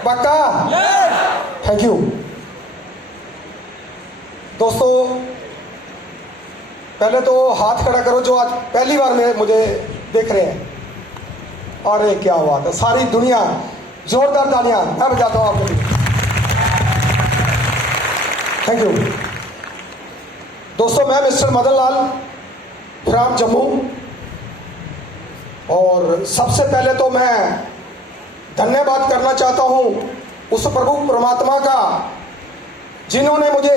पक्का? Thank you दोस्तों। पहले तो हाथ खड़ा करो जो आज पहली बार में मुझे देख रहे हैं। अरे क्या बात है, सारी दुनिया जोरदार तालियां मैं बजाता हूं आपके लिए। थैंक यू दोस्तों। मैं मिस्टर मदन लाल फ्रॉम जम्मू, और सबसे पहले तो मैं धन्यवाद करना चाहता हूं उस प्रभु परमात्मा का जिन्होंने मुझे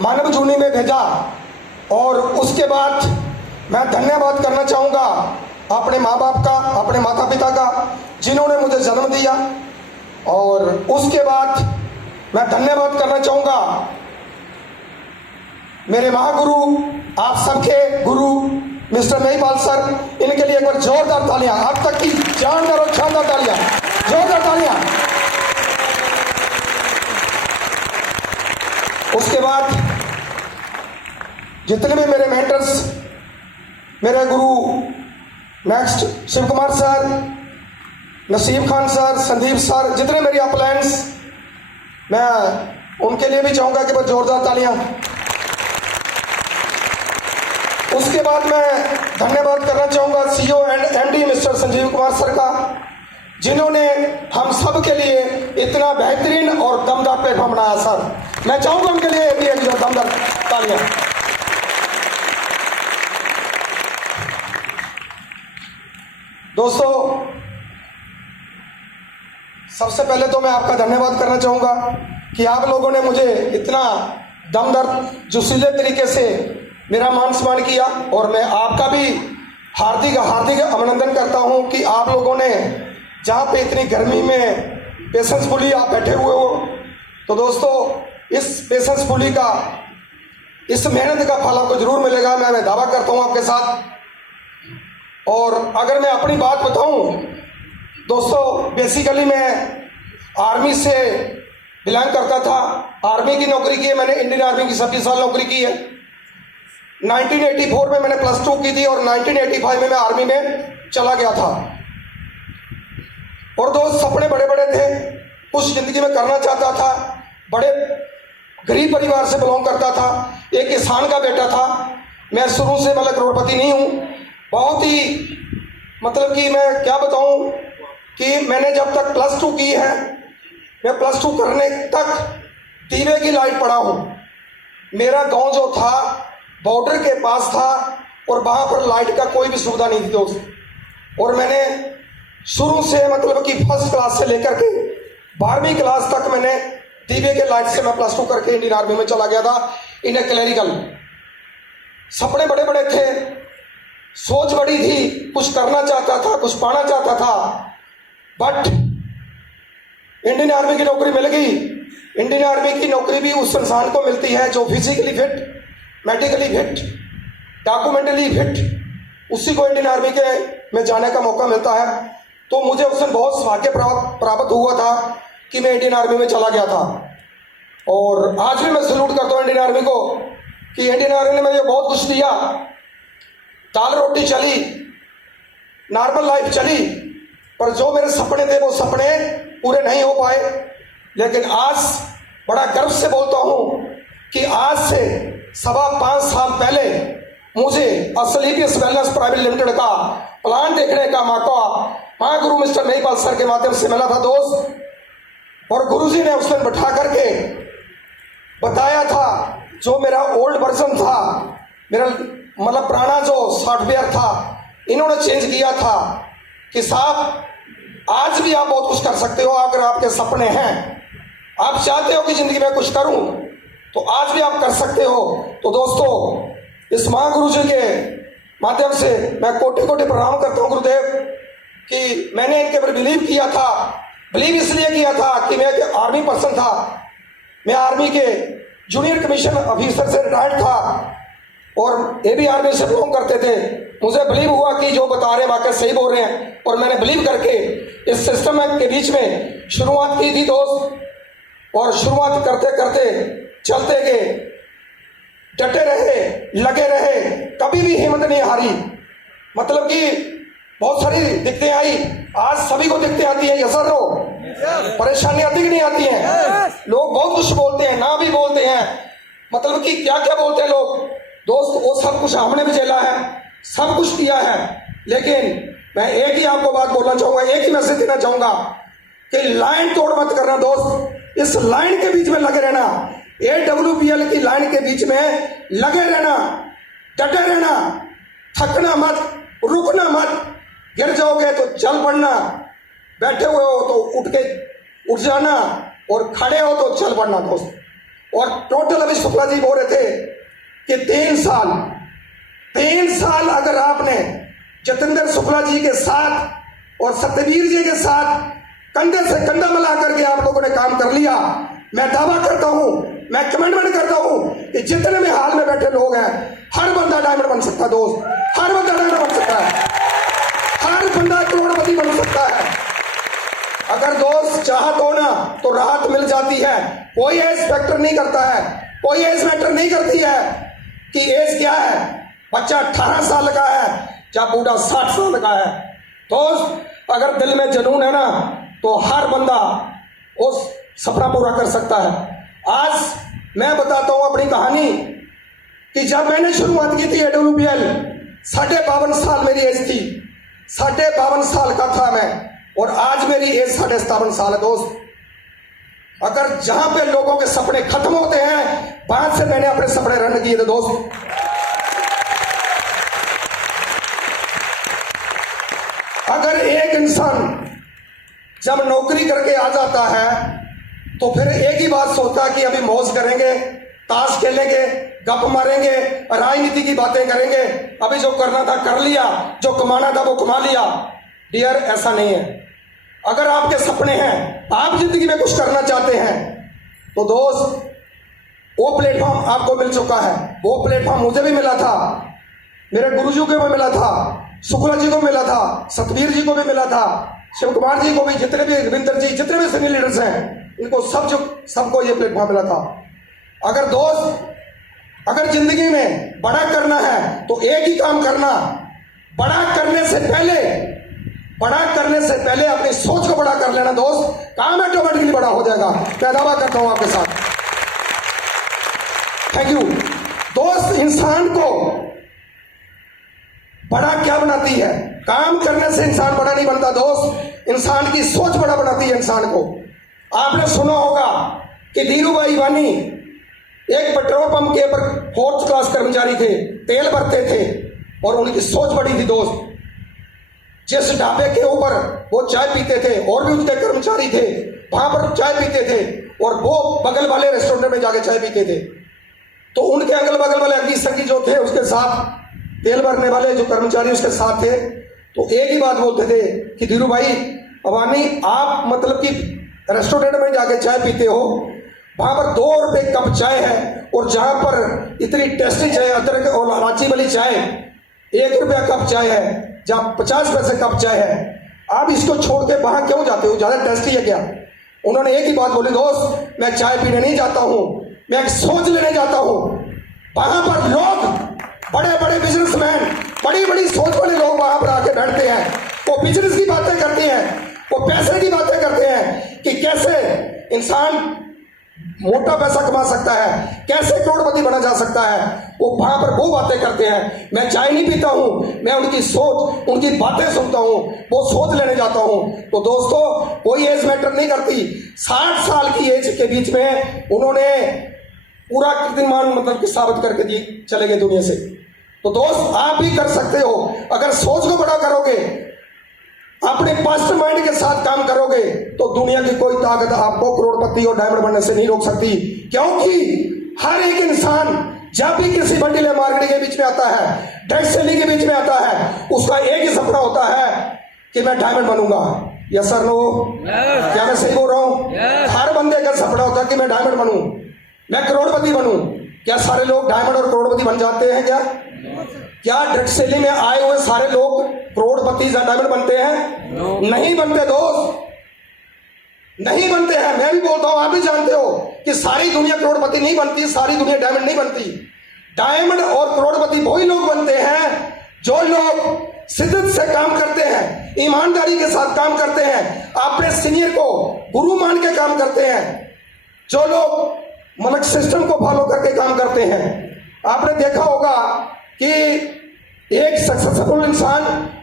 मानव जूनी में भेजा, और उसके बाद मैं धन्यवाद करना चाहूँगा अपने माँ बाप का, अपने माता पिता का जिन्होंने मुझे जन्म दिया, और उसके बाद मैं धन्यवाद करना चाहूँगा मेरे महागुरु, आप सबके गुरु मिस्टर महिपाल सर। इनके लिए एक बार जोरदार तालियां, आज तक की जानदार और शानदार तालियां, जोरदार तालियां। उसके बाद जितने भी मेरे मेंटर्स, मेरे गुरु नेक्स्ट शिव कुमार सर, नसीब खान सर, संदीप सर, जितने मेरी अपलायंस, मैं उनके लिए भी चाहूँगा कि जोरदार तालियां। उसके बाद मैं धन्यवाद करना चाहूँगा CEO and MD mister Sanjeev Kumar sir का, जिन्होंने हम सब के लिए इतना बेहतरीन और दमदार प्लेटफॉर्म बनाया। सर मैं चाहूँगा उनके लिए भी एक दमदार तालियां। दोस्तों सबसे पहले तो मैं आपका धन्यवाद करना चाहूँगा कि आप लोगों ने मुझे इतना दमदार जोशीले तरीके से मेरा मान सम्मान किया, और मैं आपका भी हार्दिक हार्दिक अभिनंदन करता हूं कि आप लोगों ने जहां पे इतनी गर्मी में पेशेंसफुली आप बैठे हुए हो, तो दोस्तों इस पेशेंसफुली का, इस मेहनत का फल आपको जरूर मिलेगा, मैं दावा करता हूं आपके साथ। और अगर मैं अपनी बात बताऊं दोस्तों, बेसिकली मैं आर्मी से बिलोंग करता था, आर्मी की नौकरी की है मैंने, इंडियन आर्मी की 26 साल नौकरी की है। 1984 में मैंने +2 की थी, और 1985 में मैं आर्मी में चला गया था। और दोस्त सपने बड़े बड़े थे, कुछ जिंदगी में करना चाहता था, बड़े गरीब परिवार से बिलोंग करता था, एक किसान का बेटा था मैं। शुरू से मतलब करोड़पति नहीं हूँ, बहुत ही मतलब कि मैं क्या बताऊँ कि मैंने जब तक +2 की है, मैं +2 करने तक दीवे की लाइट पढ़ा हूँ। मेरा गांव जो था बॉर्डर के पास था, और वहाँ पर लाइट का कोई भी सुविधा नहीं थी दोस्त। और मैंने शुरू से मतलब कि फर्स्ट क्लास से लेकर के 12वीं क्लास तक मैंने दीवे के लाइट से मैं +2 करके इंडियन आर्मी में चला गया था, इन ए क्लरिकल। सपने बड़े बड़े थे, सोच बड़ी थी, कुछ करना चाहता था, कुछ पाना चाहता था, बट इंडियन आर्मी की नौकरी मिल गई। इंडियन आर्मी की नौकरी भी उस इंसान को मिलती है जो physically fit, medically fit, documentarily fit, उसी को इंडियन आर्मी के में जाने का मौका मिलता है। तो मुझे उस दिन बहुत सौभाग्य प्राप्त हुआ था कि मैं इंडियन आर्मी में चला गया था। और आज भी मैं सैल्यूट करता हूँ इंडियन आर्मी को कि इंडियन आर्मी ने मुझे बहुत कुछ दिया। दाल रोटी चली, नॉर्मल लाइफ चली, पर जो मेरे सपने थे वो सपने पूरे नहीं हो पाए। लेकिन आज बड़ा गर्व से बोलता हूँ कि आज से 5.25 साल पहले मुझे असलीपियस वेलनेस प्राइवेट लिमिटेड का प्लान देखने का मौका महागुरु मिस्टर महिपाल सर के माध्यम से मिला था दोस्त। और गुरुजी ने उस दिन बैठा करके बताया था, जो मेरा ओल्ड वर्जन था, मेरा मतलब पुराना जो सॉफ्टवेयर था, इन्होंने चेंज किया था कि साहब आज भी आप बहुत कुछ कर सकते हो। अगर आपके सपने हैं, आप चाहते हो कि जिंदगी में कुछ करूं, तो आज भी आप कर सकते हो। तो दोस्तों इस महागुरु जी के माध्यम से मैं कोटि कोटि प्रणाम करता हूँ गुरुदेव, कि मैंने इनके ऊपर बिलीव किया था। बिलीव इसलिए किया था कि मैं एक आर्मी पर्सन था, मैं आर्मी के जूनियर कमीशन ऑफिसर से रिटायर्ड था, और ये भी आर्मी से बिलोंग करते थे। मुझे बिलीव हुआ कि जो बता रहे हैं वाकई सही बोल रहे हैं, और मैंने बिलीव करके इस सिस्टम के बीच में शुरुआत की थी दोस्त। और शुरुआत करते करते चलते गए, डटे रहे, लगे रहे, कभी भी हिम्मत नहीं हारी। मतलब कि बहुत सारी दिक्कतें आई, आज सभी को दिक्कतें आती है, यस नो? परेशानी आती कि नहीं आती है? लोग बहुत कुछ बोलते हैं, ना भी बोलते हैं, मतलब कि क्या क्या बोलते हैं लोग। दोस्त वो सब कुछ हमने भी झेला है, सब कुछ किया है, लेकिन मैं एक ही आपको बात बोलना चाहूंगा, एक ही मैसेज देना चाहूंगा कि लाइन तोड़ मत करना दोस्त। इस लाइन के बीच में लगे रहना, AWPL की लाइन के बीच में लगे रहना, डटे रहना, थकना मत, रुकना मत। गिर जाओगे तो चल पड़ना, बैठे हुए हो तो उठ जाना, और खड़े हो तो चल पड़ना दोस्त। और टोटल अभी शुक्ला जी बोल रहे थे कि 3 साल अगर आपने जतेंद्र शुक्ला जी के साथ और सत्यवीर जी के साथ कंधे से कंधा मिला करके आप लोगों ने काम कर लिया, मैं दावा करता हूं, मैं कमेंटमेंट करता हूं कि जितने भी हाल में बैठे लोग हैं, हर बंदा डायमंड बन सकता है दोस्त, हर बंदा डायमंड बन सकता है, हर बंदा करोड़पति बन सकता है। अगर दोस्त चाहत हो ना तो राहत मिल जाती है। कोई एज फैक्टर नहीं करता है, कोई एज मैटर नहीं करती है कि एज क्या है। बच्चा 18 साल का है या बूढ़ा 60 साल का है, दोस्त अगर दिल में जुनून है ना तो हर बंदा उस सपना पूरा कर सकता है। आज मैं बताता हूं अपनी कहानी कि जब मैंने शुरुआत की थी AWPL, 52.5 साल मेरी एज थी, 52.5 साल का था मैं, और आज मेरी एज 57.5 साल है दोस्त। अगर जहां पे लोगों के सपने खत्म होते हैं, वहां से मैंने अपने सपने रन किए थे दोस्त। अगर एक इंसान जब नौकरी करके आ जाता है तो फिर एक ही बात सोचता है कि अभी मौज करेंगे, ताश खेलेंगे, गप मारेंगे, राजनीति की बातें करेंगे, अभी जो करना था कर लिया, जो कमाना था वो कमा लिया। डियर, ऐसा नहीं है। अगर आपके सपने हैं, आप जिंदगी में कुछ करना चाहते हैं, तो दोस्त वो प्लेटफॉर्म आपको मिल चुका है। वो प्लेटफॉर्म मुझे भी मिला था, मेरे गुरुजी को भी मिला था, शुक्ला जी को मिला था, सतवीर जी को भी मिला था, शिव कुमार जी को भी, जितने भी रविंदर जी, जितने भी सीनियर लीडर्स हैं, इनको सबको ये प्लेटफॉर्म मिला था। अगर दोस्त अगर जिंदगी में बड़ा करना है तो एक ही काम करना, बड़ा करने से पहले अपनी सोच को बड़ा कर लेना दोस्त, काम ऑटोमेटिकली बड़ा हो जाएगा। मैं दावा करता हूं आपके साथ। थैंक यू दोस्त। इंसान को बड़ा क्या बनाती है? काम करने से इंसान बड़ा नहीं बनता दोस्त, इंसान की सोच बड़ा बनाती है इंसान को। आपने सुना होगा कि धीरू भाई वानी एक पेट्रोल पंप के ऊपर 4th क्लास कर्मचारी थे, तेल भरते थे, और उनकी सोच बड़ी थी दोस्त। जिस ढाबे के ऊपर वो चाय पीते थे, और भी उनके कर्मचारी थे, वहां पर चाय पीते थे, और वो बगल वाले रेस्टोरेंट में जाके चाय पीते थे, तो उनके अगल बगल वाले अंगी संगी जो थे, उसके साथ तेल भरने वाले जो कर्मचारी उसके साथ थे, तो एक ही बात बोलते थे कि धीरू भाई अवानी, आप मतलब कि रेस्टोरेंट में जाके चाय पीते हो, वहां पर 2 रुपए कप चाय है, और जहां पर इतनी टेस्टी चाय, अदरक और इलायची वाली चाय 1 रुपया कप चाय है, जहां 50 पैसे कप चाय है, आप इसको छोड़ के वहां क्यों जाते हो? ज्यादा टेस्टी है क्या? उन्होंने एक ही बात बोली, दोस्त मैं चाय पीने नहीं जाता हूं, मैं एक सोच लेने जाता हूं। वहां पर लोग, बड़े बड़े बिजनेसमैन, बड़ी बड़ी सोच वाले लोग वहां पर आके बैठते हैं, वो बिजनेस की बातें करते हैं, वो पैसे की बातें करते हैं कि कैसे इंसान मोटा पैसा कमा सकता है, कैसे करोड़पति बना जा सकता है। वो वहां पर वो बातें करते हैं। मैं चाय नहीं पीता हूं, मैं उनकी सोच, उनकी बातें सुनता हूं, वो सोच लेने जाता हूं। तो दोस्तों कोई एज मैटर नहीं करती। 60 साल की एज के बीच में उन्होंने पूरा कीर्तिमान मतलब कि साबित करके दिए, चले गए दुनिया से। तो दोस्त आप भी कर सकते हो, अगर सोच को बड़ा करोगे, अपने पॉजिटिव माइंड के साथ काम करोगे, तो दुनिया की कोई ताकत आपको करोड़पति और डायमंड बनने से नहीं रोक सकती। क्योंकि हर एक इंसान जब भी किसी बंडल मार्केटिंग के बीच में आता है, ड्रग्स सेलिंग के बीच में आता है, उसका एक ही सपना होता है कि मैं डायमंड बनूंगा। Yes sir, no? क्या मैं सही बोल रहा हूं? हर बंदे का सपना होता है कि मैं डायमंड बनूं, मैं करोड़पति बनूं। क्या सारे लोग डायमंड और करोड़पति बन जाते हैं? क्या ड्रग्स सेलिंग में आए हुए सारे लोग करोड़पति या डायमंड बनते हैं? नहीं बनते दोस्त, नहीं बनते हैं। मैं भी बोलता हूं, आप भी जानते हो कि सारी दुनिया करोड़पति नहीं बनती, सारी दुनिया डायमंड नहीं बनती। डायमंड और करोड़पति वही लोग बनते हैं जो लोग शिद्दत से काम करते हैं, ईमानदारी के साथ काम करते हैं, अपने सीनियर को गुरु मान के काम करते हैं, जो लोग मतलब सिस्टम को फॉलो करके काम करते हैं। आपने देखा होगा कि एक सक्सेसफुल इंसान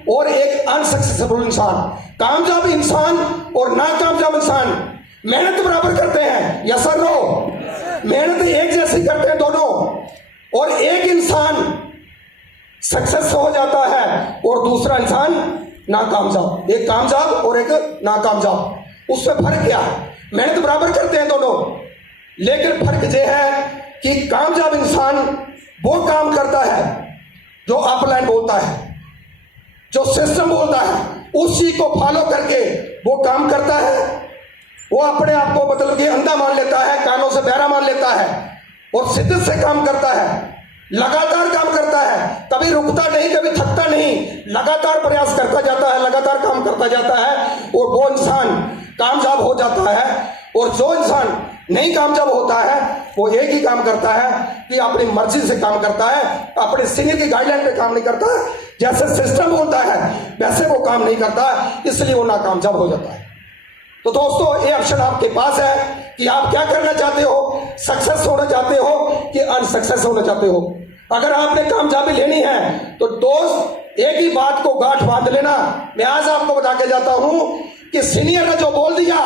और एक अनसक्सेसफुल इंसान, कामयाब इंसान और नाकामयाब इंसान मेहनत बराबर करते हैं, यस और नो? मेहनत एक जैसी करते हैं दोनों, और एक इंसान सक्सेस हो जाता है और दूसरा इंसान नाकामयाब, एक कामयाब और एक नाकामयाब। उसमें फर्क क्या है? मेहनत बराबर करते हैं दोनों, लेकिन फर्क यह है कि कामयाब इंसान वो काम करता है जो अपलाइन बोलता है, जो सिस्टम बोलता है, उसी को फॉलो करके वो काम करता है। वो अपने आप को मतलब कि अंधा मान लेता है, कानों से बहरा मान लेता है, और शिद्दत से काम करता है, लगातार काम करता है, कभी रुकता नहीं, कभी थकता नहीं, लगातार प्रयास करता जाता है, लगातार काम करता जाता है, और वो इंसान कामयाब हो जाता है। और जो इंसान नहीं कामयाब होता है वो एक ही काम करता है कि अपनी मर्जी से काम करता है, अपने सीनियर की गाइडलाइन पे काम नहीं करता, जैसे सिस्टम बोलता है वैसे वो काम नहीं करता, इसलिए वो नाकामयाब हो जाता है। तो दोस्तों, ये ऑप्शन आपके पास है कि आप क्या करना चाहते हो, सक्सेस होना चाहते हो कि अनसक्सेस होना चाहते हो। अगर आपने कामयाबी लेनी है तो दोस्त एक ही बात को गांठ बांध लेना। मैं आज आपको बता के जाता हूं कि सीनियर ने जो बोल दिया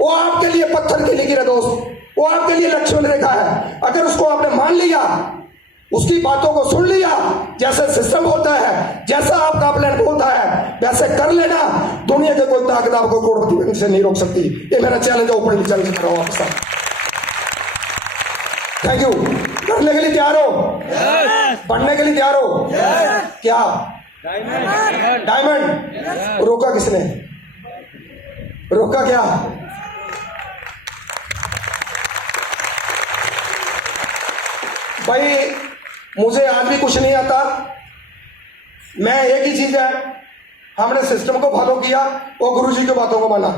वो आपके लिए पत्थर की लकीर है दोस्त, वो आपके लिए लक्ष्मण रेखा है। अगर उसको आपने मान लिया, उसकी बातों को सुन लिया, जैसे सिस्टम बोलता है, जैसा आपका प्लान बोलता है वैसे कर लेना, दुनिया के कोई ताकत आपको करोड़पति से नहीं रोक सकती। ये मेरा चैलेंज है, ऊपर चैलेंज कर रहा हूं आपके साथ। Thank you. करने के लिए तैयार हो? पढ़ने के लिए तैयार हो? क्या डायमंड? रोका किसने? रोका क्या? भाई मुझे आज भी कुछ नहीं आता, मैं एक ही चीज है, हमने सिस्टम को फॉलो किया और गुरुजी की बातों को माना,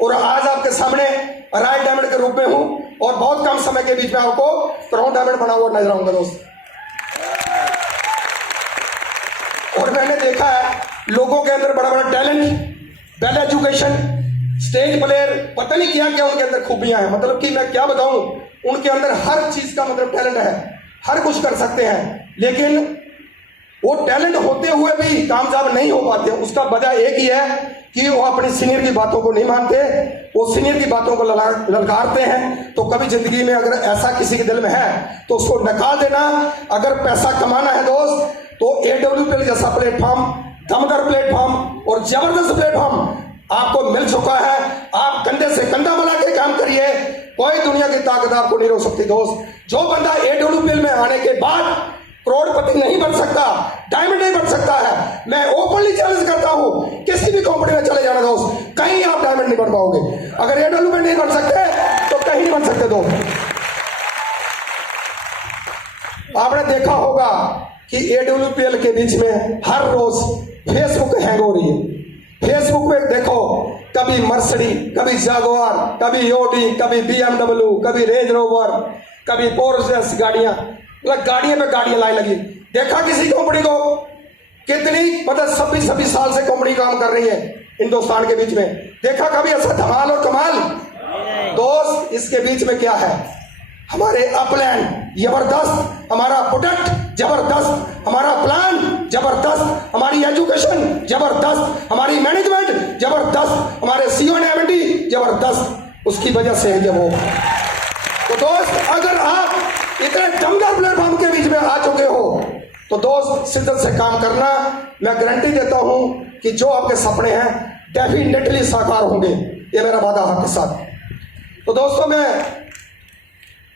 और आज आपके सामने राइट डायमंड के रूप में हूं, और बहुत कम समय के बीच में आपको क्राउन डायमंड बना हुआ नजर आऊंगा दोस्त। और मैंने देखा है लोगों के अंदर बड़ा बड़ा talent, well education, stage player, पता नहीं क्या क्या उनके अंदर खूबियां हैं, मतलब कि मैं क्या बताऊं, उनके अंदर हर चीज का मतलब टैलेंट है, हर कुछ कर सकते हैं, लेकिन वो टैलेंट होते हुए भी कामयाब नहीं हो पाते। उसका वजह एक ही है कि वो अपनी सीनियर की बातों को नहीं मानते, वो सीनियर की बातों को ललकारते हैं। तो कभी जिंदगी में अगर ऐसा किसी के दिल में है तो उसको निकाल देना। अगर पैसा कमाना है दोस्त तो AWPL जैसा प्लेटफॉर्म, दमदार प्लेटफॉर्म और जबरदस्त प्लेटफॉर्म आपको मिल चुका है। आप कंधे से कंधा मिला के काम करिए, कोई दुनिया की ताकत आपको नहीं रोक सकती दोस्त। जो बंदा AWPL में आने के बाद करोड़पति नहीं बन सकता, डायमंड नहीं बन सकता है, मैं ओपनली चैलेंज करता हूं, किसी भी कंपनी में चले जाना दोस्त, कहीं आप डायमंड नहीं बन पाओगे। अगर AWPL नहीं बन सकते तो कहीं नहीं बन सकते दोस्त। आपने देखा होगा कि AWPL के बीच में हर रोज फेसबुक हैंग हो रही है। फेसबुक पे देखो, कभी मर्सिडी, कभी जागुआर, कभी ओडी, कभी BMW, कभी रेंज रोवर, कभी पोर्शे गाड़ियां, मतलब गाड़ियों पे गाड़ियां लाइन लगी। देखा किसी कंपनी को कितनी मतलब 26 साल से कंपनी काम कर रही है हिंदुस्तान के बीच में, देखा कभी ऐसा धमाल और कमाल? दोस्त इसके बीच में क्या है? हमारे अपलाइन जबरदस्त, हमारा प्रोडक्ट जबरदस्त, हमारा प्लान जबरदस्त, हमारी एजुकेशन जबरदस्त, हमारी मैनेजमेंट जबरदस्त, हमारे CEO एंड MD जबरदस्त, उसकी वजह से है जब वो। तो दोस्त अगर आप इतने दमदार प्लेटफॉर्म के बीच में आ चुके हो तो दोस्त शिद्दत से काम करना। मैं गारंटी देता हूं कि जो आपके सपने हैं डेफिनेटली साकार होंगे, ये मेरा वादा आपके साथ। तो दोस्तों मैं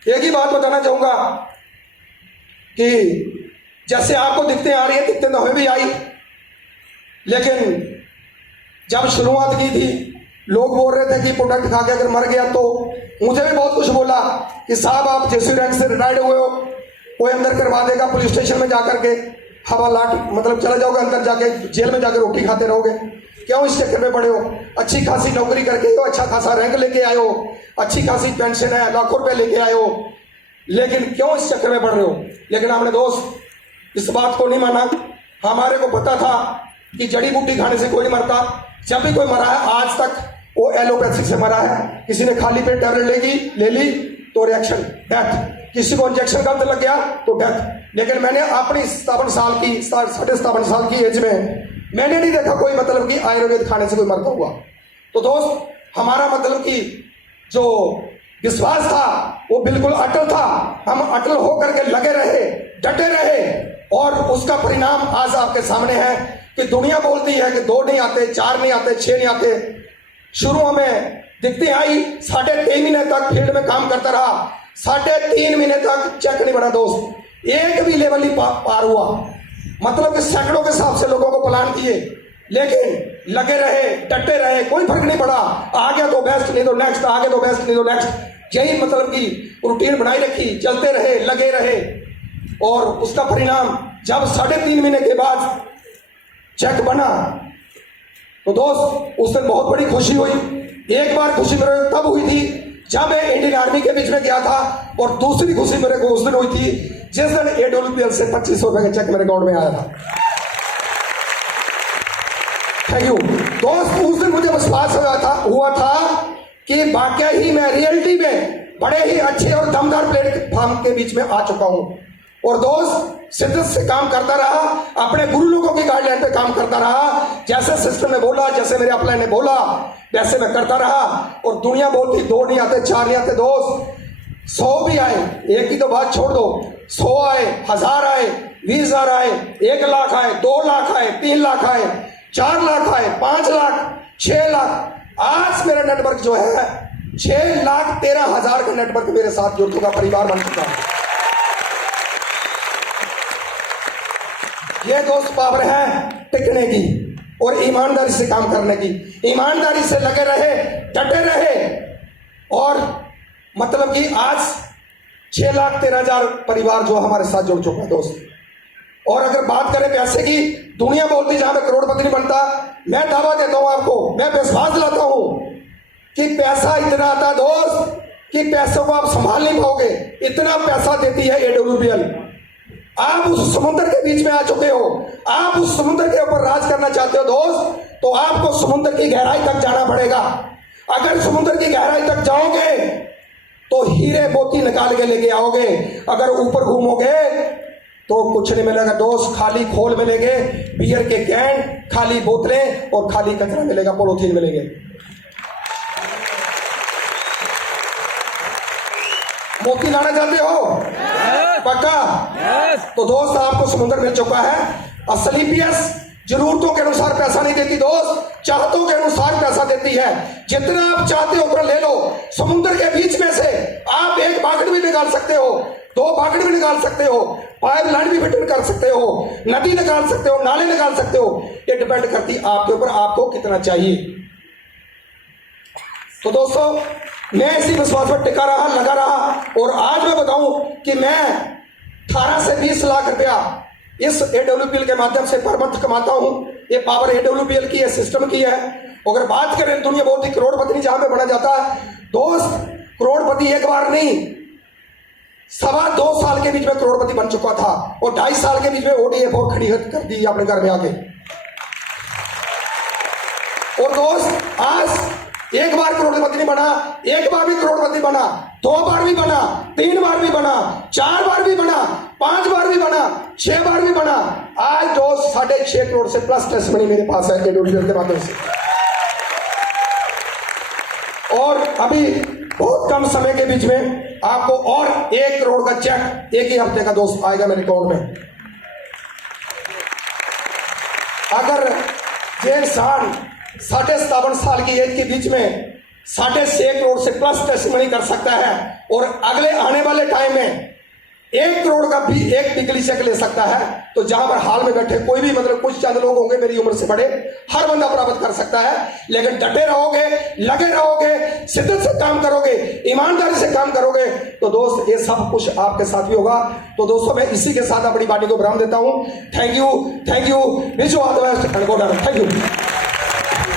एक ही बात बताना चाहूंगा कि जैसे आपको दिखते आ रही है, दिखते तो हमें भी आई, लेकिन जब शुरुआत की थी लोग बोल रहे थे कि प्रोडक्ट खा के अगर मर गया तो, मुझे भी बहुत कुछ बोला कि साहब आप JC रैंक से रिटायर्ड हुए हो, कोई अंदर करवा देगा पुलिस स्टेशन में जाकर के, हवा लाट मतलब चले जाओगे अंदर जाके जेल में जाके रोटी खाते रहोगे, क्यों इस चक्कर में पड़े हो? अच्छी खासी नौकरी करके हो, अच्छा खासा रैंक लेके आए हो, अच्छी खासी पेंशन है, लाखों रुपए लेके आए हो, लेकिन क्यों इस चक्कर में पड़ रहे हो? लेकिन हमने दोस्त इस बात को नहीं माना। हमारे को पता था कि जड़ी बूटी खाने से कोई नहीं मरता। जब भी कोई मरा है आज तक वो एलोपैथिक से मरा है। किसी ने खाली पेट टैबलेट ले ली तो रिएक्शन डेथ, किसी को इंजेक्शन गलत लग गया तो डेथ। लेकिन मैंने अपनी 57 साल की 57.5 साल की एज में मैंने नहीं देखा कोई मतलब कि आयुर्वेद खाने से कोई मरता हुआ। तो दोस्त हमारा मतलब कि जो विश्वास था वो बिल्कुल अटल था। हम अटल होकर के लगे रहे, डटे रहे और उसका परिणाम आज आपके सामने है कि दुनिया बोलती है कि 2 नहीं आते, 4 नहीं आते, 6 नहीं आते। शुरू हमें दिखती आई 3.5 महीने तक फील्ड में काम करता रहा, 3.5 महीने तक चेक नहीं बढ़ा दोस्त, एक भी लेवल नहीं पार हुआ। मतलब कि सैकड़ों के हिसाब से लोगों को प्लान किए, लेकिन लगे रहे, डटे रहे, कोई फर्क नहीं पड़ा। आ गया तो बेस्ट, नहीं तो नेक्स्ट, आ गया तो बेस्ट, नहीं तो नेक्स्ट। यही मतलब की रूटीन बनाई रखी, चलते रहे, लगे रहे। और उसका परिणाम जब 3.5 महीने के बाद चेक बना तो दोस्त उस दिन बहुत बड़ी खुशी हुई। एक बार खुशी मेरे तब हुई थी जब मैं इंडियन आर्मी के बीच में गया था, और दूसरी खुशी मेरे को उस दिन हुई थी जिस दिन AWPL से 2500 रुपए का चेक मेरे अकाउंट में आया था। थैंक यू दोस्त। उस दिन मुझे विश्वास हुआ था कि वाकई ही मैं रियलिटी में बड़े ही अच्छे और दमदार प्लेटफॉर्म के बीच में आ चुका हूं। और दोस्त शिद्दत से काम करता रहा, अपने गुरु लोगों की गाइडलाइन पे काम करता रहा। जैसे सिस्टम ने बोला, जैसे मेरे अपलाइन ने बोला, वैसे मैं करता रहा। और दुनिया बोलती 2 नहीं आते, 4 नहीं आते दोस्त, 100 भी आए, एक की तो बात छोड़ दो, 100 आए, 1000 आए, 20,000 आए, 1 लाख आए, 2 लाख आए, 3 लाख आए, 4 लाख आए, 5 लाख, 6 लाख। आज मेरा नेटवर्क जो है 6,13,000 का नेटवर्क मेरे साथ जुड़ चुका, परिवार बन चुका है। ये दोस्त पावर है टिकने की और ईमानदारी से काम करने की। ईमानदारी से लगे रहे, डटे रहे, और मतलब कि आज 6,13,000 परिवार जो हमारे साथ जुड़ चुका है दोस्त। और अगर बात करें पैसे की, दुनिया बोलती जहां पे करोड़पति नहीं बनता, मैं दावा देता हूं आपको, मैं विश्वास दिलाता हूं कि पैसा इतना आता दोस्त कि पैसों को आप संभाल नहीं पाओगे। इतना पैसा देती है AWPL। आप उस समुद्र के बीच में आ चुके हो, आप उस समुद्र के ऊपर राज करना चाहते हो दोस्त, तो आपको समुद्र की गहराई तक जाना पड़ेगा। अगर समुद्र की गहराई तक जाओगे तो हीरे मोती निकाल के लेके आओगे। अगर ऊपर घूमोगे तो कुछ नहीं मिलेगा दोस्त, खाली खोल मिलेंगे, बियर के कैन, खाली बोतलें और खाली कचरा मिलेगा, पॉलीथीन मिलेंगे। मोती लाना चाहते हो? पक्का? तो दोस्त आपको समुद्र मिल चुका है। असली PS जरूरतों के अनुसार पैसा नहीं देती दोस्त, चाहतों के अनुसार पैसा देती है। जितना आप चाहते हो उतना ले लो। समुद्र के बीच में से आप 1 बागड़ भी निकाल सकते हो, 2 बागड़ भी निकाल सकते हो, पाइपलाइन भी फिट कर सकते हो, नदी निकाल सकते हो, नाले निकाल सकते हो। ये डिपेंड करती है आपके ऊपर, आपको कितना चाहिए। तो दोस्तों मैं इसी विश्वास पर टिका रहा, लगा रहा, और आज मैं बताऊं कि मैं 18 से 20 लाख रुपया इस AWPL के माध्यम से पर मंथ कमाता हूं। ये पावर AWPL की है, सिस्टम की है। अगर बात करें दुनिया बहुत ही करोड़पति नहीं जहां पे बना जाता है दोस्त, करोड़पति एक बार नहीं, 2.25 साल के बीच में करोड़पति बन चुका था, और 2.5 साल के बीच में ODF और खड़ी कर दी अपने घर में आके। और दोस्त आज एक बार करोड़पति नहीं बना, एक बार भी करोड़पति बना, 2 बार भी बना, 3 बार भी बना, 4 बार भी बना, 5 बार भी बना, 6 बार भी बना। आज दोस्त 6.5 करोड़ से प्लस टेस्ट मनी मेरे पास है AWPL के माध्यम से। और अभी बहुत कम समय के बीच में आपको और 1 करोड़ का चेक एक ही हफ्ते का दोस्त आएगा मेरे अकाउंट में। अगर ये इंसान 57.5 साल की एज के बीच में 6.5 करोड़ से प्लस टेस्ट मनी कर सकता है, और अगले आने वाले टाइम में 1 करोड़ का भी एक टिकली चेक ले सकता है, तो जहां पर हाल में बैठे कोई भी, मतलब कुछ चंद लोग होंगे मेरी उम्र से बड़े, हर बंदा प्राप्त कर सकता है। लेकिन डटे रहोगे, लगे रहोगे, शिद्दत से काम करोगे, ईमानदारी से काम करोगे, तो दोस्त ये सब कुछ आपके साथ भी होगा। तो दोस्तों मैं इसी के साथ अपनी बात को विराम देता हूं। Thank you, wish you all the best and God bless. Thank you.